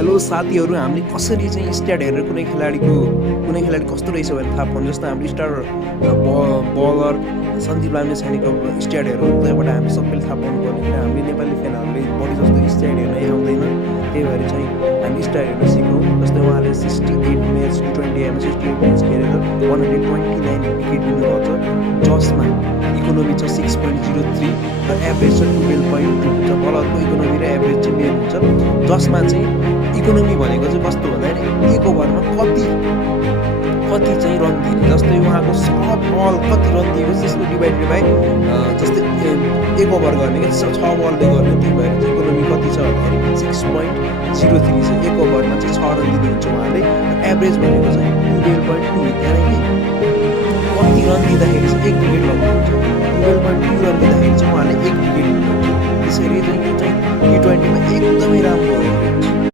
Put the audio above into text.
Hello साथीहरू, हामीले कसरी चाहिँ स्ट्याट हेरेर कुनै खेलाडी कस्तो रहेछ भनेर थाहा पाउनु। जस्तो हामीले स्टार बलर सन्दीप लामिछानेको स्ट्याट हेरौँ, त्यहाँबाट हामीले सबैले थाहा पाउनुपर्ने। किन हामीले नेपाली फ्यानहरूले बढी जस्तो स्ट्याट हेर्नै आउँदैन, त्यही भएर चाहिँ हामी स्ट्याट हेर्न सिक्यौँ। जस्तै उहाँले 68 म्याच T20 मा 68 म्याच खेलेर 129 विकेट लिनुभएको छ, जसमा इकोनोमी छ 6.03 र एभरेज छ 12.2 हुन्छ। बलरको इकोनोमी र एभरेज चाहिँ मेन हुन्छ, जसमा चाहिँ इकोनोमी भनेको चाहिँ कस्तो भन्दाखेरि एक ओभरमा कति चाहिँ रन दिने। जस्तै उहाँको सब बल कति रन दिएको छ त्यसको डिभाइडेड बाई जस्तै एक ओभर गर्ने क्या 6 बलले गर्ने, त्यही भएर चाहिँ इकोनोमी कति छ भन्दाखेरि 6.03 छ। एक ओभरमा चाहिँ 6 रन दिनुहुन्छ उहाँले। एभरेज भनेको चाहिँ 12.2, यानि कि कति रन दिँदाखेरि चाहिँ 1 विकेट लगाउनुहुन्छ। 12.2 रन दिँदाखेरि चाहिँ उहाँले 1 विकेट लिनुहुन्छ। त्यसरी चाहिँ यो चाहिँ T20 मा एकदमै राम्रो हो।